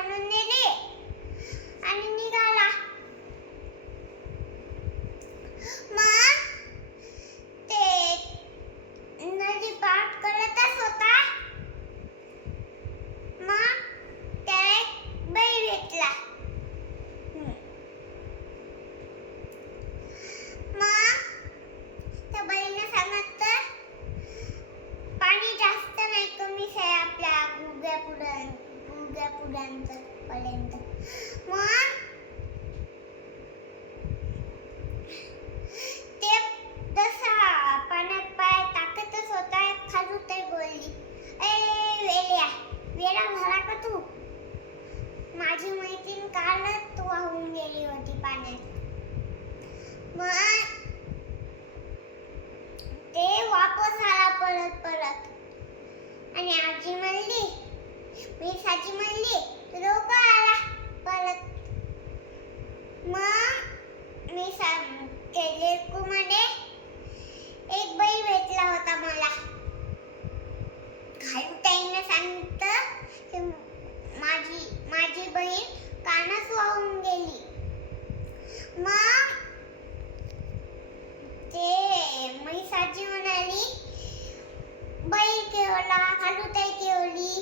हाणून दिली आणि निघाला. मग ते नदी पार करतच होता. मग त्याला एक बैल भेटला. मग त्या बैलाने सांगितलं, पाणी जास्त नाही, कमीच आहे आपल्या गुडघ्यापर्यंत. मग ते जसा पाण्यात पाय टाकतच होता, खालून ते बोलली, ए वेडा झाला का तू? माझी मैत्रीण कालच वाहून गेली होती पाण्यात. मग ते वापस आला परत आणि आजी म्हणली, साजी म्हणली, लवकर आला परत. मग लेकरू मध्ये एक बैल भेटला होता मला. खालून ताईने सांगितलं की माझी बहीण कानाच वाहून गेली. मग ते म्हैसाची म्हणाली, बैल केवला, खालूताई केवली,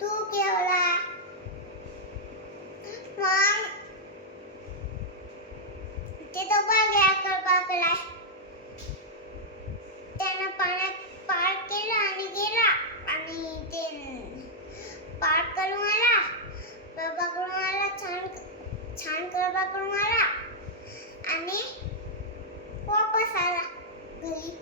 तू केवला. मग ते दोघं गया. त्यानं पाण्यात पार केलं आणि गेला आणि ते पार करून आला, छान गरबा करून आला आणि वापस आला घरी.